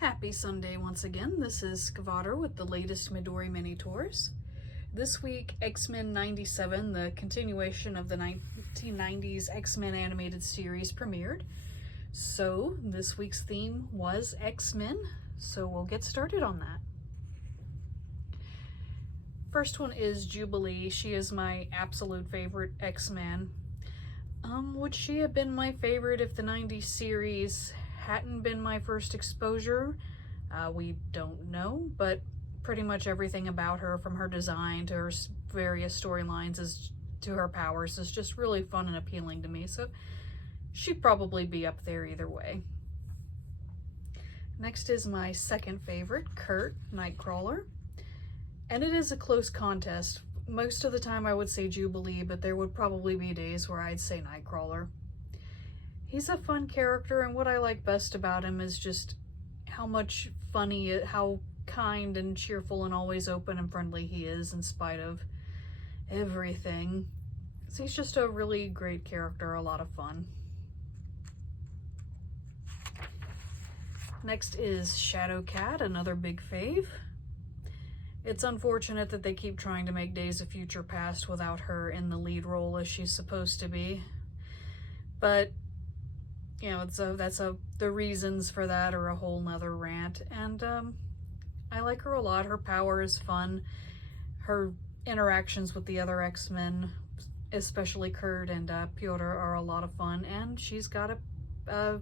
Happy Sunday once again. This is Skavater with the latest Midori Mintours. This week, X-Men 97, the continuation of the 1990s X-Men animated series, premiered. So this week's theme was X-Men, so we'll get started on that. First one is Jubilee. She is my absolute favorite X-Men. Would she have been my favorite if the 90s series hadn't been my first exposure? We don't know, but pretty much everything about her, from her design to her various storylines to her powers, is just really fun and appealing to me, so she'd probably be up there either way. Next is my second favorite, Kurt, Nightcrawler. And it is a close contest. Most of the time I would say Jubilee, but there would probably be days where I'd say Nightcrawler. He's a fun character, and what I like best about him is just how much funny, how kind and cheerful and always open and friendly he is in spite of everything. So he's just a really great character, a lot of fun. Next is Shadowcat, another big fave. It's unfortunate that they keep trying to make Days of Future Past without her in the lead role as she's supposed to be. But, you know, the reasons for that are a whole nother rant. And I like her a lot. Her power is fun. Her interactions with the other X-Men, especially Kurt and Piotr, are a lot of fun. And she's got a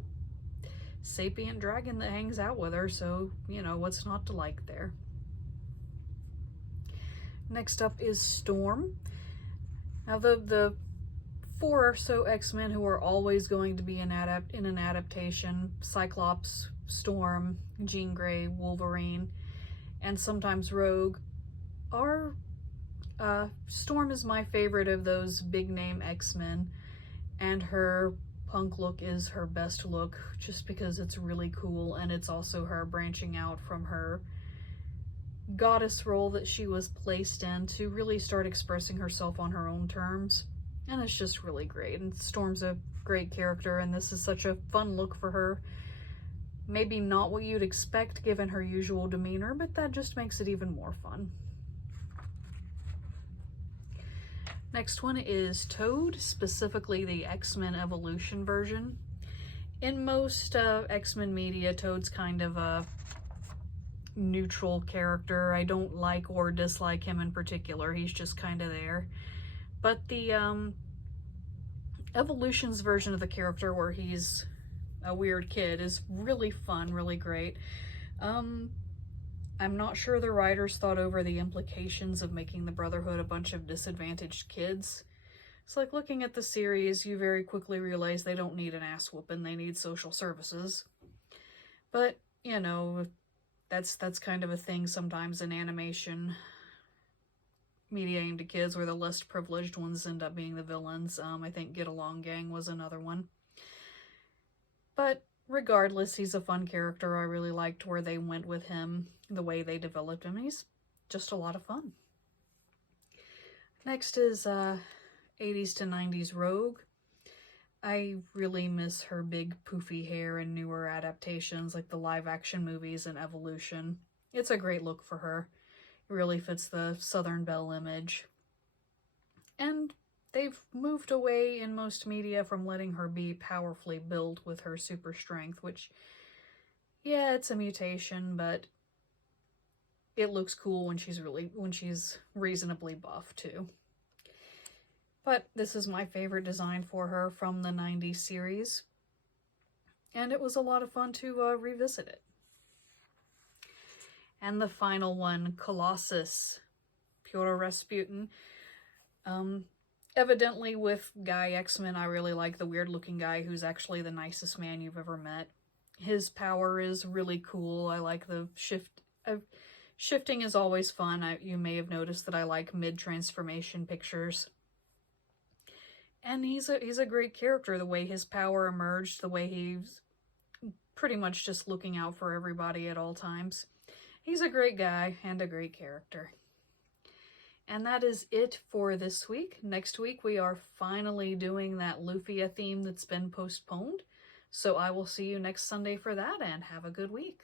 sapient dragon that hangs out with her, so, you know, what's not to like there? Next up is Storm. Now the four or so X-Men who are always going to be in an adaptation, Cyclops, Storm, Jean Grey, Wolverine, and sometimes Rogue, are Storm is my favorite of those big name X-Men, and her punk look is her best look just because it's really cool, and it's also her branching out from her goddess role that she was placed in to really start expressing herself on her own terms, and it's just really great. And Storm's a great character, and this is such a fun look for her. Maybe not what you'd expect given her usual demeanor, but that just makes it even more fun. Next one is Toad, specifically the X-Men Evolution version. In most X-Men media, Toad's kind of a neutral character. I don't like or dislike him in particular. He's just kind of there. But the Evolutions version of the character, where he's a weird kid, is really fun, really great. I'm not sure the writers thought over the implications of making the Brotherhood a bunch of disadvantaged kids. It's like, looking at the series, you very quickly realize they don't need an ass whooping, they need social services. But, you know, that's kind of a thing sometimes in animation media aimed at kids, where the less privileged ones end up being the villains. I think Get Along Gang was another one. But regardless, he's a fun character. I really liked where they went with him, the way they developed him. He's just a lot of fun. Next is 80s to 90s Rogue. I really miss her big poofy hair in newer adaptations like the live action movies and Evolution. It's a great look for her. It really fits the Southern Belle image. And they've moved away in most media from letting her be powerfully built with her super strength, which, yeah, it's a mutation, but it looks cool when she's reasonably buff too. But this is my favorite design for her from the 90s series, and it was a lot of fun to revisit it. And the final one, Colossus, Pyotr Rasputin. Evidently with Guy X-Men, I really like the weird-looking guy who's actually the nicest man you've ever met. His power is really cool. I like the shifting is always fun. You may have noticed that I like mid-transformation pictures. And he's a great character, the way his power emerged, the way he's pretty much just looking out for everybody at all times. He's a great guy and a great character. And that is it for this week. Next week we are finally doing that Lufia theme that's been postponed. So I will see you next Sunday for that, and have a good week.